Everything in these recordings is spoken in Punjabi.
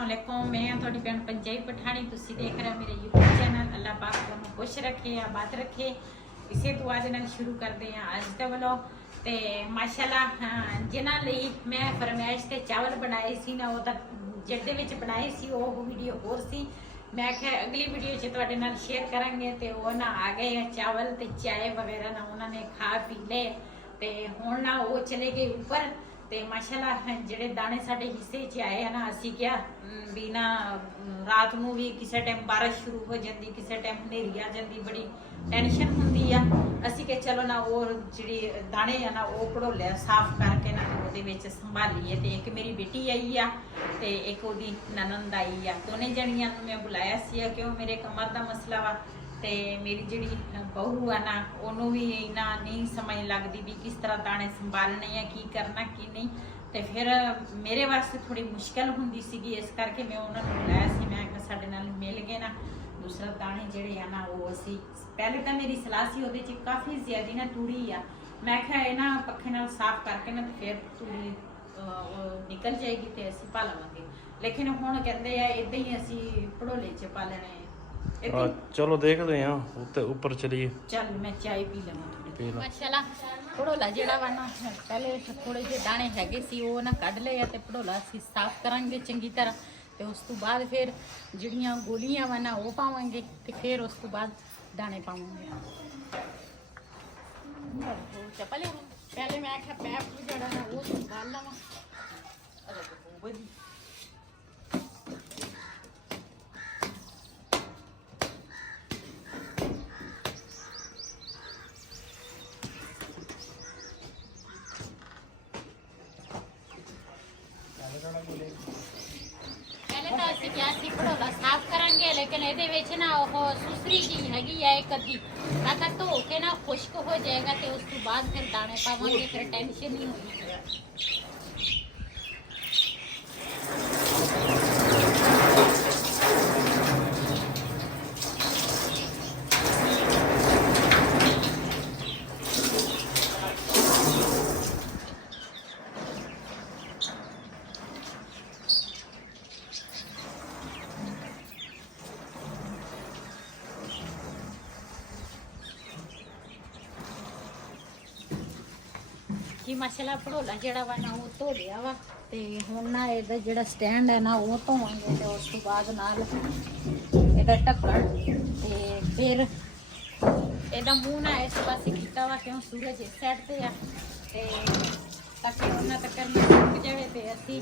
अस्सलामुअलैकुम। मैं थोड़ी भैन पंजाबी पठानी, तुसी देख रहे हो मेरे यूट्यूब चैनल। अल्लाह पाक तुहानू खुश रखे, आबाद रखे। इसे दुआ दे नाल शुरू करते हैं अज दा व्लॉग। ते माशाल्लाह जिन्हां लई मैं फरमाइश ते चावल बनाए सी ना, वो तां जिहदे विच बनाए सी वो वीडियो होर सी। मैं आख्या अगली वीडियो च तुहाडे नाल शेयर करांगे। ते वो ना आ गए चावल ते चाय वगैरह ना उन्होंने खा पी ले। ते हुण ना वो चले गए ऊपर। ਤੇ ਮਾਸ਼ਾਅੱਲਾ ਜਿਹੜੇ ਦਾਣੇ ਸਾਡੇ ਹਿੱਸੇ 'ਚ ਆਏ ਆ ਨਾ, ਅਸੀਂ ਕਿਹਾ ਵੀ ਨਾ ਰਾਤ ਨੂੰ ਵੀ ਕਿਸੇ ਟਾਈਮ ਬਾਰਿਸ਼ ਸ਼ੁਰੂ ਹੋ ਜਾਂਦੀ, ਕਿਸੇ ਟਾਈਮ ਹਨੇਰੀ ਆ ਜਾਂਦੀ, ਬੜੀ ਟੈਨਸ਼ਨ ਹੁੰਦੀ ਆ। ਅਸੀਂ ਕਿ ਚਲੋ ਨਾ ਉਹ ਜਿਹੜੀ ਦਾਣੇ ਆ ਨਾ ਉਹ ਭੜੋਲਿਆ ਸਾਫ਼ ਕਰਕੇ ਨਾ ਉਹਦੇ ਵਿੱਚ ਸੰਭਾਲੀਏ। ਤੇ ਇੱਕ ਮੇਰੀ ਬੇਟੀ ਆਈ ਆ ਤੇ ਇੱਕ ਉਹਦੀ ਨਨਦ ਆਈ ਆ। ਦੋਨੇ ਜਣੀਆਂ ਨੂੰ ਮੈਂ ਬੁਲਾਇਆ ਸੀ ਕਿਉਂ ਮੇਰੇ ਕਮਰ ਦਾ ਮਸਲਾ ਵਾ। ਤੇ ਮੇਰੀ ਜਿਹੜੀ ਬਹੂ ਆ ਨਾ ਉਹਨੂੰ ਵੀ ਇੰਨਾ ਨਹੀਂ ਸਮਝ ਲੱਗਦੀ ਵੀ ਕਿਸ ਤਰ੍ਹਾਂ ਦਾਣੇ ਸੰਭਾਲਣੇ ਆ, ਕੀ ਕਰਨਾ ਕੀ ਨਹੀਂ। ਤੇ ਫਿਰ ਮੇਰੇ ਵਾਸਤੇ ਥੋੜੀ ਮੁਸ਼ਕਲ ਹੁੰਦੀ ਸੀਗੀ, ਇਸ ਕਰਕੇ ਮੈਂ ਉਹਨਾਂ ਨੂੰ ਬੁਲਾਇਆ ਸੀ। ਮੈਂ ਕਿਹਾ ਸਾਡੇ ਨਾਲ ਮਿਲ ਗਏ ਨਾ, ਦੂਸਰਾ ਦਾਣੇ ਜਿਹੜੇ ਆ ਨਾ ਉਹ ਅਸੀਂ ਪਹਿਲੇ ਤਾਂ ਮੇਰੀ ਸਲਾਹ ਸੀ ਉਹਦੇ 'ਚ ਕਾਫੀ ਜ਼ਿਆਦੀ ਨਾ ਤੂੜੀ ਆ। ਮੈਂ ਕਿਹਾ ਇਹ ਨਾ ਪੱਖੇ ਨਾਲ ਸਾਫ਼ ਕਰਕੇ ਨਾ ਤੇ ਫਿਰ ਤੂੜੀ ਨਿਕਲ ਜਾਏਗੀ ਤੇ ਅਸੀਂ ਪਾ ਲਵਾਂਗੇ। ਲੇਕਿਨ ਹੁਣ ਕਹਿੰਦੇ ਆ ਇਦਾਂ ਹੀ ਅਸੀਂ ਭੜੋਲੇ 'ਚ ਪਾ ਲੈਣੇ। चलो देखते हैं उत्ते ऊपर चलिए। चल मैं चाय पी लवां थोड़ी। माशाल्लाह भड़ोला जेड़ा वा ना पहले थोड़े जे दाने हैगे सी वो ना कढ लए ते भड़ोला असीं साफ करांगे चंगी तरह। ते उस तो बाद फिर जिहड़ियां गोलियां वा ना वो पावांगे ते फिर उस तो बाद दाने पावांगे। चपले पहले मैं आख्या पैप जेड़ा ना वो संभाल लवां। पहले तो ਅਸੀਂ ਕਿਹਾ ਸੀ ਭੜੋਲਾ ਸਾਫ਼ ਕਰਾਂਗੇ, ਲੇਕਿਨ ਇਹਦੇ ਵਿੱਚ ਨਾ ਉਹ ਸੁਸਰੀ ਜੀ ਹੈਗੀ ਆ ਇੱਕ ਅੱਧੀ, ਤਾਂ ਧੋ ਕੇ ਨਾ ਖੁਸ਼ਕ ਹੋ ਜਾਏਗਾ ਤੇ ਉਸ ਤੋਂ ਬਾਅਦ ਫਿਰ ਦਾਣੇ ਪਾਵਾਂਗੇ, ਫਿਰ ਟੈਨਸ਼ਨ ਨਹੀਂ ਹੋਣੀ। जी माशाल्लाह भड़ोला जेड़ा वा ना वो धो लिया वा। ते हुण ना इहदा जेड़ा स्टैंड है ना वो धोवांगे ते उस तो बाद नाल इहदा ढक्कन ते फिर इहदा मूँह ना इस पासे कीता वा क्यों सूरज इस साइड ते आ ते ताकि उन्ना तक सुक जाए। ते असीं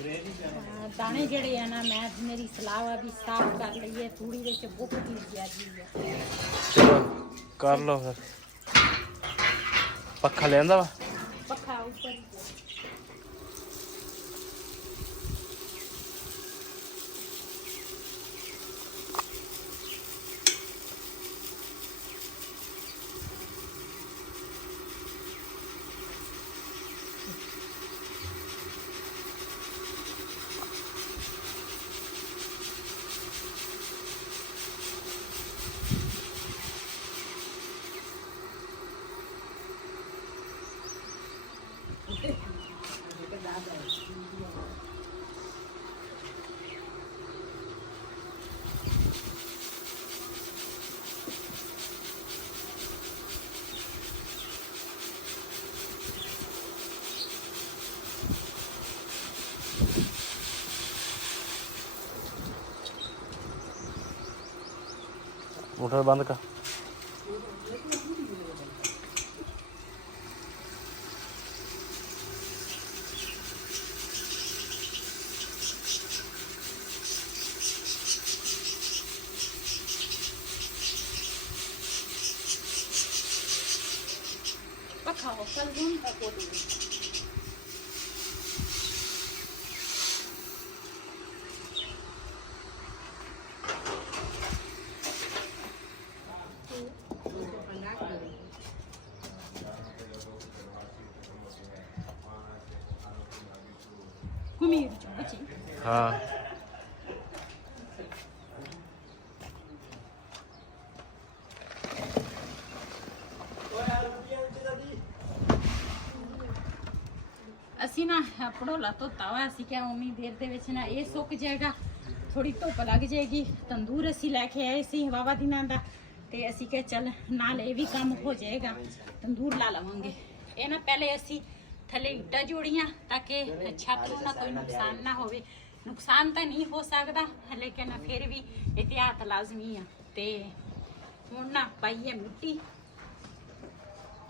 दाने जेड़े आ ना मैं मेरी सलाह वा भी साफ कर लईए, थोड़ी विच बुक दी ज्यादी है। चलो कर लो फिर। पक्खा लेंदा वा पक्खा ऊपर ही मोटर बंद कर। पक्का ऊपर रूम तक हो गई। हाँ ਅਸੀਂ ਨਾ ਭੜੋਲਾ ਧੋਤਾ ਵਾ, ਅਸੀਂ ਕਿਹਾ ਉਨੀ ਦੇਰ ਦੇ ਵਿੱਚ ਨਾ ਇਹ ਸੁੱਕ ਜਾਏਗਾ ਥੋੜੀ ਧੁੱਪ ਲੱਗ ਜਾਏਗੀ। ਤੰਦੂਰ ਅਸੀਂ ਲੈ ਕੇ ਆਏ ਸੀ ਵਾਵਾ ਦਿਨਾਂ ਦਾ, ਤੇ ਅਸੀਂ ਕਿਹਾ ਚੱਲ ਨਾਲ ਇਹ ਵੀ ਕੰਮ ਹੋ ਜਾਏਗਾ, ਤੰਦੂਰ ਲਾ ਲਵਾਂਗੇ। ਇਹ ਨਾ ਪਹਿਲੇ ਅਸੀਂ ਥੱਲੇ ਇੱਟਾਂ ਜੋੜੀਆਂ ਤਾਂ ਕਿ ਛੱਤ ਨੂੰ ਨਾ ਕੋਈ ਨੁਕਸਾਨ ਨਾ ਹੋਵੇ। ਨੁਕਸਾਨ ਤਾਂ ਨਹੀਂ ਹੋ ਸਕਦਾ ਲੇਕਿਨ ਫਿਰ ਵੀ ਇhtiyat ਲਾਜ਼ਮੀ ਆ। ਤੇ ਹੁਣ ਨਾ ਪਾਈਏ ਮਿੱਟੀ,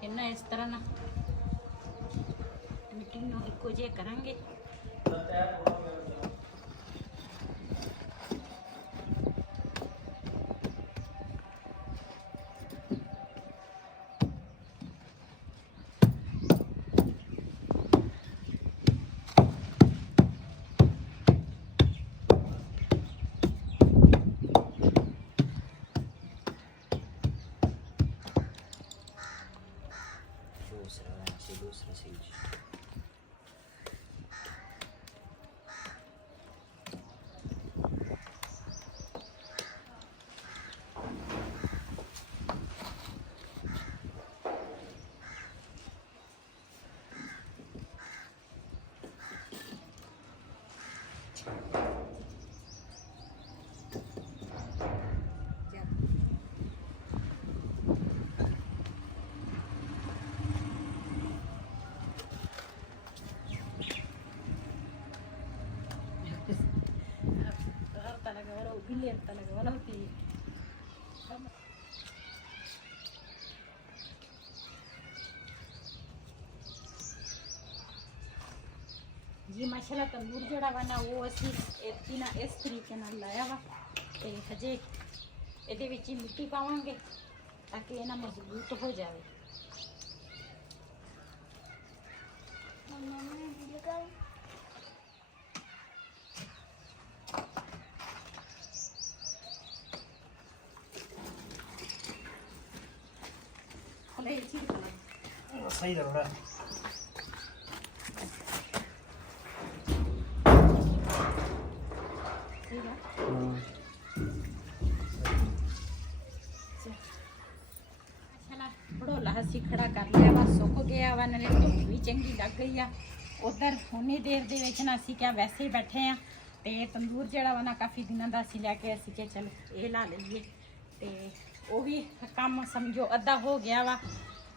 ਇਹਨਾਂ ਇਸ ਤਰ੍ਹਾਂ ਨਾ ਮਿੱਟੀ ਨੂੰ ਇੱਕੋ ਜਿਹਾ ਕਰਾਂਗੇ। दूसरा सीज जी माशाल्लाह तंदूर जोड़ा वा ना वो असी ना इस तरीके नाल लाया वा ते हजे ਇਹਦੇ ਵਿੱਚ ਹੀ ਮਿੱਟੀ ਪਾਵਾਂਗੇ ਤਾਂ ਕਿ ਇਹ ਨਾ ਮਜ਼ਬੂਤ ਹੋ ਜਾਵੇ। ਹਲੇ ਇਹ ਚੀਜ਼ ਕਰਨਾ सही लग रहा है। ठीक है ਬੜੋਲਾ ਅਸੀਂ ਖੜਾ ਕਰ ਲਿਆ ਵਾ, ਸੁੱਕ ਗਿਆ ਵਾ, ਨਾਲੇ ਧੁੱਪ ਵੀ ਚੰਗੀ ਲੱਗ ਗਈ ਆ। ਉਧਰ ਉਨੀ ਦੇਰ ਦੇ ਵਿੱਚ ਨਾ ਅਸੀਂ ਕਿਹਾ ਵੈਸੇ ਹੀ ਬੈਠੇ ਆ ਤੇ ਤੰਦੂਰ ਜਿਹੜਾ ਵਾ ਨਾ ਕਾਫੀ ਦਿਨਾਂ ਦਾ ਅਸੀਂ ਲੈ ਕੇ ਅਸੀਂ ਕਿਹਾ ਚਲ ਇਹ ਲਾ ਲਈਏ। ਤੇ ਉਹ ਵੀ ਕੰਮ ਸਮਝੋ ਅੱਧਾ ਹੋ ਗਿਆ ਵਾ।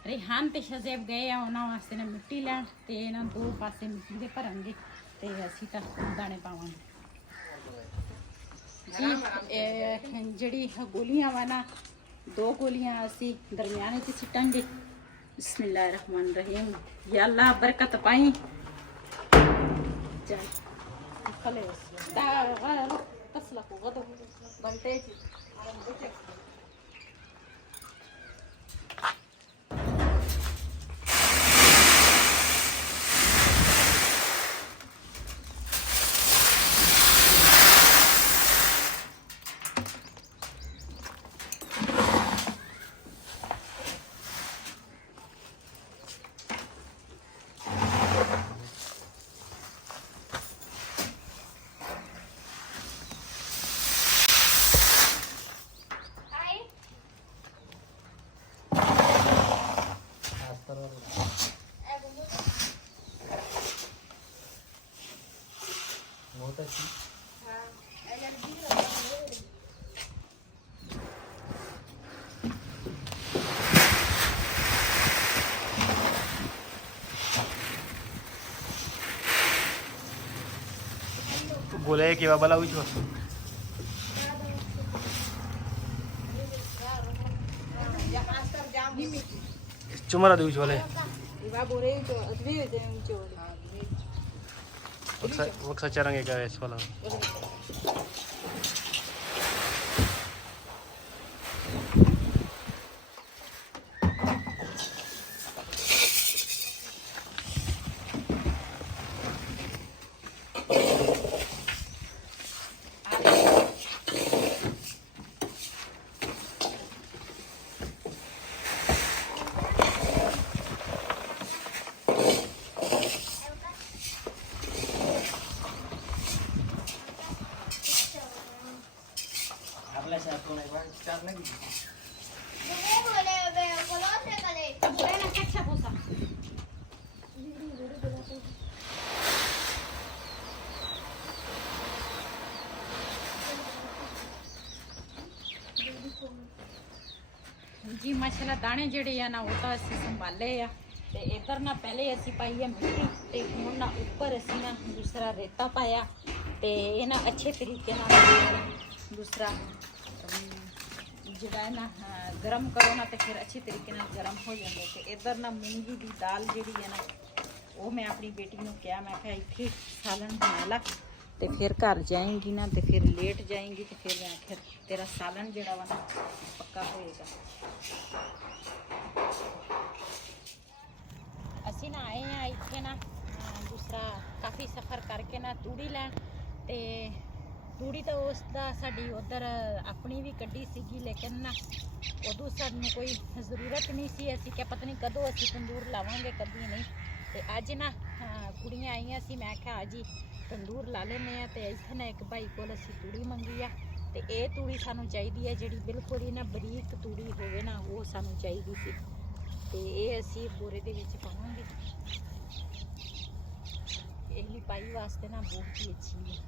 ਰਿਹਾਨ ਤੇ ਸ਼ਜ਼ੈਬ ਗਏ ਆ ਉਹਨਾਂ ਵਾਸਤੇ ਨਾ ਮਿੱਟੀ ਲੈਣ ਤੇ ਇਹਨਾਂ ਦੋ ਪਾਸੇ ਮਿੱਟੀ ਦੇ ਭਰਾਂਗੇ ਤੇ ਅਸੀਂ ਤਾਂ ਦਾਣੇ ਪਾਵਾਂਗੇ ਜੀ। ਜਿਹੜੀ ਗੋਲੀਆਂ ਵਾ ਨਾ 2 गोलियां असी दरमियाने च सिटांगे। बिस्मिल्लाहिर्रहमानिर्रहीम। या अल्लाह बरकत पाई। चल खले दा तसलक गदब बंटेजी बोले कि बाबा लाऊं जो चुमरा दूज वाले वक्सा चरेंगे क्या इस वाला ਜੀ ਮਾਸ਼ਾਅੱਲਾ ਦਾਣੇ ਜਿਹੜੇ ਆ ਨਾ ਉਹ ਤਾਂ ਅਸੀਂ ਸੰਭਾਲੇ ਆ ਤੇ ਇੱਧਰ ਨਾ ਪਹਿਲੇ ਅਸੀਂ ਪਾਈ ਆ ਮਿੱਟੀ ਤੇ ਹੁਣ ਨਾ ਉੱਪਰ ਅਸੀਂ ਨਾ ਦੂਸਰਾ ਰੇਤਾ ਪਾਇਆ ਤੇ ਇਹ ਨਾ ਅੱਛੇ ਤਰੀਕੇ ਨਾਲ ਦੂਸਰਾ ਜਿਹੜਾ ਹੈ ਨਾ ਗਰਮ ਕਰੋ ਨਾ ਤੇ ਫਿਰ ਅੱਛੇ ਤਰੀਕੇ ਨਾਲ ਗਰਮ ਹੋ ਜਾਂਦੇ ਤੇ ਇੱਧਰ ਨਾ ਮੂੰਗੀ ਦੀ ਦਾਲ ਜਿਹੜੀ ਹੈ ਨਾ ਉਹ ਮੈਂ ਆਪਣੀ ਬੇਟੀ ਨੂੰ ਕਿਹਾ ਮੈਂ ਕਿਹਾ ਇੱਥੇ ਸਾਲਨ ਬਣਾ ਲਾ ਤੇ ਫਿਰ ਘਰ ਜਾਏਂਗੀ ਨਾ ਤੇ ਫਿਰ ਲੇਟ ਜਾਏਂਗੀ ਤੇ ਫਿਰ ਮੈਂ ਆਖਿਰ ਤੇਰਾ ਸਾਲਨ ਜਿਹੜਾ ਵਾ ਨਾ ਪੱਕਾ ਹੋਏਗਾ। ਅਸੀਂ ਨਾ ਆਏ ਆ ਇੱਥੇ ਨਾ ਦੂਸਰਾ ਕਾਫੀ ਸਫ਼ਰ ਕਰਕੇ ਨਾ ਤੂੜੀ ਲੈਣ ਤੇ ਤੂੜੀ ਤਾਂ ਉਸ ਦਾ ਸਾਡੀ ਉਧਰ ਆਪਣੀ ਵੀ ਕੱਢੀ ਸੀਗੀ ਲੇਕਿਨ ਨਾ ਉਦੋਂ ਸਾਨੂੰ ਕੋਈ ਜ਼ਰੂਰਤ ਨਹੀਂ ਸੀ। ਅਸੀਂ ਕਿਹਾ ਪਤਾ ਨਹੀਂ ਕਦੋਂ ਅਸੀਂ ਤੰਦੂਰ ਲਾਵਾਂਗੇ ਕਦੀ ਨਹੀਂ ਤੇ ਅੱਜ ਨਾ ਕੁੜੀਆਂ ਆਈਆਂ ਸੀ ਮੈਂ ਕਿਹਾ ਅੱਜ ਹੀ ਤੰਦੂਰ ਲਾ ਲੈਂਦੇ ਆ ਤੇ ਇੱਥੇ ਨਾ ਇੱਕ ਭਾਈ ਕੋਲ ਅਸੀਂ ਤੂੜੀ ਮੰਗੀ ਆ ਤੇ ਇਹ ਤੂੜੀ ਸਾਨੂੰ ਚਾਹੀਦੀ ਹੈ ਜਿਹੜੀ ਬਿਲਕੁਲ ਹੀ ਨਾ ਬਰੀਕ ਤੂੜੀ ਹੋਵੇ ਨਾ ਉਹ ਸਾਨੂੰ ਚਾਹੀਦੀ ਸੀ ਤੇ ਇਹ ਅਸੀਂ ਬੋਰੇ ਦੇ ਵਿੱਚ ਪਾਵਾਂਗੇ। ਇਹ ਲਿਪਾਈ ਵਾਸਤੇ ਨਾ ਬਹੁਤ ਹੀ ਅੱਛੀ ਹੈ।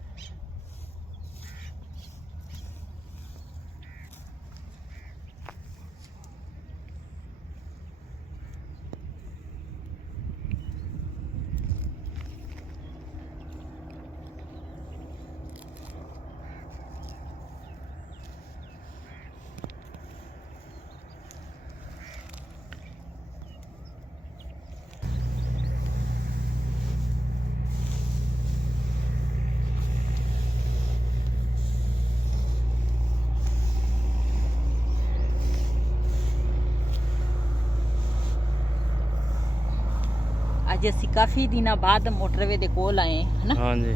ਅੱਜ ਅਸੀਂ ਕਾਫੀ ਦਿਨਾਂ ਬਾਅਦ ਮੋਟਰਵੇ ਦੇ ਕੋਲ ਆਏ ਹਨਾ। ਹਾਂਜੀ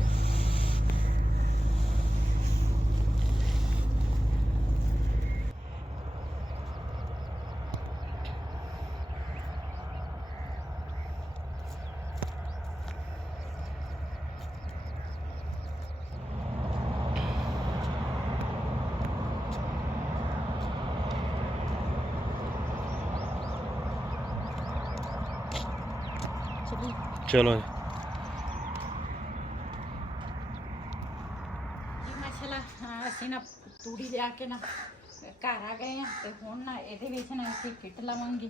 ਚਲੋ ਜੀ ਮਾਸ਼ਾਅੱਲਾ ਅਸੀਂ ਨਾ ਤੂੜੀ ਲਿਆ ਕੇ ਨਾ ਘਰ ਆ ਗਏ ਆ ਤੇ ਹੁਣ ਨਾ ਇਹਦੇ ਵਿੱਚ ਨਾ ਅਸੀਂ ਕਿੱਟ ਲਵਾਂਗੇ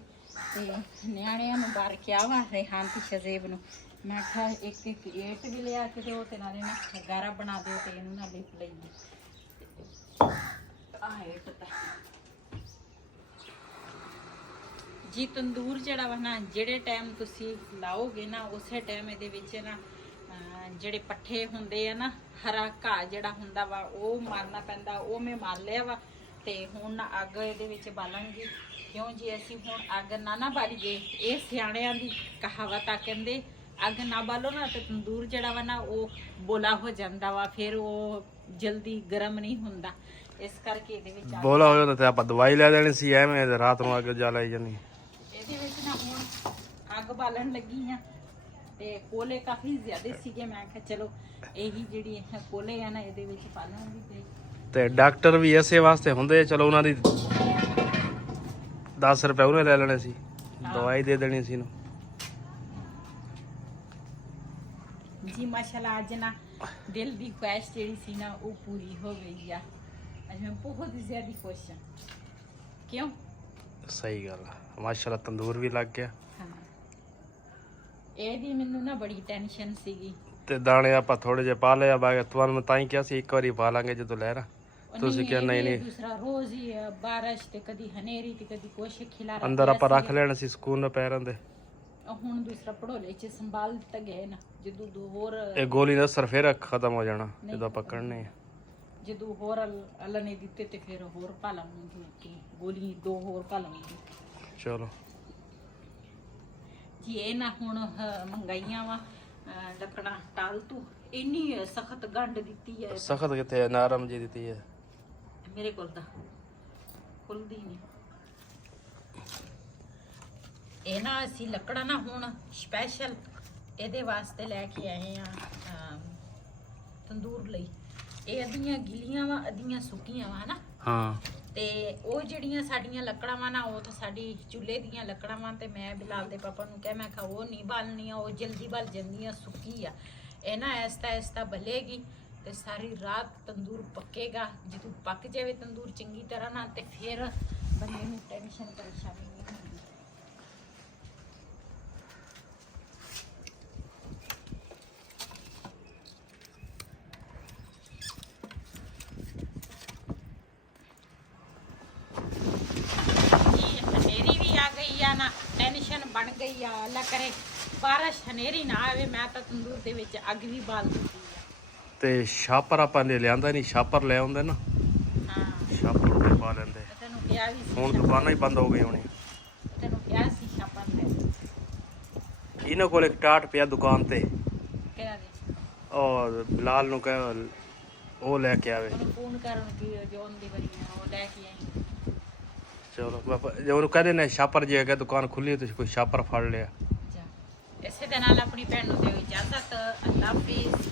ਤੇ ਨਿਆਣਿਆਂ ਨੂੰ ਬਾਹਰ ਕਿਹਾ ਵਾ ਰੇਹਾਨ ਤੇ ਸ਼ਜ਼ੇਬ ਨੂੰ ਮੈਂ ਕਿਹਾ ਇੱਕ ਏਟ ਵੀ ਲਿਆ ਕੇ ਦਿਓ ਤੇ ਨਾਲੇ ਨਾ ਗਾਰਾ ਬਣਾ ਦਿਓ ਤੇ ਇਹਨੂੰ ਨਾ ਲਿਪ ਲਈਏ ਆ ਏਟ ਤਾਂ ਜੀ ਤੰਦੂਰ ਜਿਹੜਾ ਵਾ ਨਾ ਜਿਹੜੇ ਟਾਈਮ ਤੁਸੀਂ ਲਾਓਗੇ ਨਾ ਉਸੇ ਟਾਈਮ ਇਹਦੇ ਵਿੱਚ ਨਾ ਜਿਹੜੇ ਪੱਠੇ ਹੁੰਦੇ ਆ ਨਾ ਹਰਾ ਘਾਹ ਜਿਹੜਾ ਹੁੰਦਾ ਵਾ ਉਹ ਮਾਰਨਾ ਪੈਂਦਾ ਉਹ ਮੈਂ ਮਾਰ ਲਿਆ ਵਾ ਤੇ ਹੁਣ ਅੱਗ ਇਹਦੇ ਵਿੱਚ ਬਾਲਾਂਗੀ ਕਿਉਂ ਜੀ ਅਸੀਂ ਹੁਣ ਅੱਗ ਨਾ ਬਾਲੀਏ ਇਹ ਸਿਆਣਿਆਂ ਦੀ ਕਹਾਵਤ ਆ ਕਹਿੰਦੇ ਅੱਗ ਨਾ ਬਾਲੋ ਨਾ ਤੇ ਤੰਦੂਰ ਜਿਹੜਾ ਵਾ ਨਾ ਉਹ ਬੋਲਾ ਹੋ ਜਾਂਦਾ ਵਾ ਫਿਰ ਉਹ ਜਲਦੀ ਗਰਮ ਨਹੀਂ ਹੁੰਦਾ ਇਸ ਕਰਕੇ ਇਹਦੇ ਵਿੱਚ ਬੋਲਾ ਹੋ ਜਾਂਦਾ ਤੇ ਆਪਾਂ ਦਵਾਈ ਲੈ ਲੈਣੀ ਸੀ ਐਵੇਂ ਰਾਤ ਨੂੰ ਅੱਗ ਜਲਾਈ ਜਾਣੀ। ਇਹਦੇ ਵਿੱਚ ਨਾ ਹੁਣ ਅੱਗ ਬਾਲਣ ਲੱਗੀ ਆ ਤੇ ਕੋਲੇ ਕਾਫੀ ਜ਼ਿਆਦਾ ਸੀਗੇ ਮੈਂ ਕਿਹਾ ਚਲੋ ਇਹੀ ਜਿਹੜੀ ਕੋਲੇ ਆ ਨਾ ਇਹਦੇ ਵਿੱਚ ਪਾ ਲਾਂਗੀ ਤੇ ਡਾਕਟਰ ਵੀ ਐਸੇ ਵਾਸਤੇ ਹੁੰਦੇ ਚਲੋ ਉਹਨਾਂ ਦੀ 10 ਰੁਪਏ ਉਹਨੇ ਲੈ ਲੈਣੇ ਸੀ ਦਵਾਈ ਦੇ ਦੇਣੀ ਸੀ ਨੂੰ ਜੀ ਮਾਸ਼ਾਅੱਲਾ ਅੱਜ ਨਾ ਦਿਲ ਦੀ ਖੁਆਇਸ਼ ਜਿਹੜੀ ਸੀ ਨਾ ਉਹ ਪੂਰੀ ਹੋ ਗਈ ਆ ਅੱਜ ਮੈਂ ਬਹੁਤ ਹੀ ਜ਼ਿਆਦਾ ਖੁਸ਼ ਹਾਂ ਕਿਉਂ ਸਹੀ ਗੱਲ ਆ ਮਾਸ਼ਾਅੱਲਾ ਤੰਦੂਰ ਵੀ ਲੱਗ ਗਿਆ। ਹਾਂ ਇਹਦੀ ਮੈਨੂੰ ਨਾ ਬੜੀ ਟੈਨਸ਼ਨ ਸੀਗੀ ਤੇ ਦਾਣੇ ਆਪਾਂ ਥੋੜੇ ਜਿਹਾ ਪਾ ਲਿਆ ਬਾਅਦ ਤੁਹਾਨੂੰ ਮੈਂ ਤਾਂ ਹੀ ਕਿਹਾ ਸੀ ਇੱਕ ਵਾਰੀ ਪਾ ਲਾਂਗੇ ਜਦੋਂ ਲਹਿਰਾ ਤੁਸੀਂ ਕਿਹਾ ਨਹੀਂ ਦੂਸਰਾ ਰੋਜ਼ ਹੀ ਬਾਰਿਸ਼ ਤੇ ਕਦੀ ਹਨੇਰੀ ਤੇ ਕਦੀ ਕੁਛ ਖਿਲਾਰਾ ਅੰਦਰ ਆਪਾਂ ਰੱਖ ਲੈਣਾ ਸੀ ਸਕੂਨ ਨਾਲ ਪੈਰਾਂ ਦੇ ਹੁਣ ਦੂਸਰਾ ਪੜੋਲੇ ਚ ਸੰਭਾਲ ਤਾਂ ਗਏ ਨਾ ਜਦੋਂ ਦੋ ਹੋਰ ਇਹ ਗੋਲੀ ਦਾ ਅਸਰ ਫਿਰ ਖਤਮ ਹੋ ਜਾਣਾ ਜਦੋਂ ਪਕੜਨੇ ਆ ਜਦੋਂ ਹੋਰ ਅੱਲਾ ਨੇ ਦਿੱਤੇ ਤੇ ਫਿਰ ਹੋਰ ਪਾ ਲਾਂਗੇ ਕਿ ਗੋਲੀ ਦੋ ਹੋਰ ਪਾ ਲਾਂਗੇ। ਚਲੋ ਜੀ ਇਹ ਨਾ ਹੁਣ ਮੰਗਾਈਆਂ ਵਾ ਲੱਕੜਾਂ ਟਾਲ ਤੂੰ ਇੰਨੀ ਸਖਤ ਗੰਢ ਦਿੱਤੀ ਹੈ ਸਖਤ ਕਿੱਥੇ ਹੈ ਨਰਮ ਜੀ ਦਿੱਤੀ ਹੈ ਮੇਰੇ ਕੋਲ ਤਾਂ ਖੁੱਲਦੀ ਨਹੀਂ ਇਹ ਨਾ ਅਸੀਂ ਲੱਕੜਾਂ ਨਾ ਹੁਣ ਸਪੈਸ਼ਲ ਇਹਦੇ ਵਾਸਤੇ ਲੈ ਕੇ ਆਏ ਆ ਤੰਦੂਰ ਲਈ ਇਹ ਅੱਧੀਆਂ ਗਿੱਲੀਆਂ ਵਾ ਅੱਧੀਆਂ ਸੁੱਕੀਆਂ ਵਾ ਹਨਾ ਹਾਂ ਤੇ ਉਹ ਜਿਹੜੀਆਂ ਸਾਡੀਆਂ ਲੱਕੜਾਂ ਵਾ ਨਾ ਉਹ ਤਾਂ ਸਾਡੀ ਚੁੱਲ੍ਹੇ ਦੀਆਂ ਲੱਕੜਾਂ ਵਾ ਤੇ ਮੈਂ ਬਿਲਾਲ ਦੇ ਪਾਪਾ ਨੂੰ ਕਿਹਾ ਮੈਂ ਕਿਹਾ ਉਹ ਨਹੀਂ ਬਾਲਣੀਆਂ ਉਹ ਜਲਦੀ ਬਲ ਜਾਂਦੀਆਂ ਸੁੱਕੀ ਆ ਇਹ ਨਾ ਐਸਤਾ ਬਲੇਗੀ ਤੇ ਸਾਰੀ ਰਾਤ ਤੰਦੂਰ ਪੱਕੇਗਾ ਜਦੋਂ ਪੱਕ ਜਾਵੇ ਤੰਦੂਰ ਚੰਗੀ ਤਰ੍ਹਾਂ ਨਾਲ ਤੇ ਫਿਰ ਬੰਦੇ ਨੂੰ ਟੈਨਸ਼ਨ ਪਰੇਸ਼ਾਨੀ ਨਹੀਂ ਹੁੰਦੀ। ਹਨੇਰੀ ਵੀ ਆ ਗਈ ਆ ਨਾ, ਟੈਨਸ਼ਨ ਬਣ ਗਈ ਆ। ਅੱਲਾ ਕਰੇ ਬਾਰਿਸ਼ ਹਨੇਰੀ ਨਾ ਆਵੇ, ਮੈਂ ਤਾਂ ਤੰਦੂਰ ਦੇ ਵਿੱਚ ਅੱਗ ਵੀ ਬਾਲ ਦਿੱਤੀ ਆ। ਤੇ ਛਾਪਰ ਆਪਾਂ ਨੇ ਲਿਆਂਦਾ ਨਹੀਂ, ਛਾਪਰ ਲੈ ਆਉਂਦੇ ਨਾ, ਹਾਂ ਛਾਪਰ ਉੱਤੇ ਪਾ ਲੈਂਦੇ। ਮੈਂ ਤੈਨੂੰ ਕਿਹਾ ਵੀ ਸੀ, ਹੁਣ ਦੁਕਾਨਾਂ ਹੀ ਬੰਦ ਹੋ ਗਈ ਹੋਣੀ। ਤੈਨੂੰ ਕਿਹਾ ਸੀ ਛਾਪਾ ਲੈ। ਇਹਨਾਂ ਕੋਲ ਇੱਕ ਟਾਟ ਪਿਆ ਦੁਕਾਨ ਤੇ, ਕਿਹੜਾ ਦੇ ਔਰ ਬਿਲਾਲ ਨੂੰ ਕਹਿ ਉਹ ਲੈ ਕੇ ਆਵੇ। ਉਹਨੂੰ ਫੋਨ ਕਰਨ ਕੀ ਜੋਨ ਦੀ ਵਾਰੀ ਆ, ਉਹ ਲੈ ਕੇ ਆਈ। ਚਲੋ ਜੇ ਉਹਨੂੰ ਕਹਦੇ ਨੇ ਛਾਪਰ ਜੇ ਹੈਗਾ ਦੁਕਾਨ ਖੁੱਲੀ ਤੁਸੀਂ ਕੋਈ ਛਾਪਰ ਫੜ ਲਿਆ। ਇਸੇ ਦੇ ਨਾਲ ਆਪਣੀ ਭੈਣ ਨੂੰ ਦਿਓ ਇਜਾਜ਼ਤ। ਅੱਲਾ ਹਾਫਿਜ਼।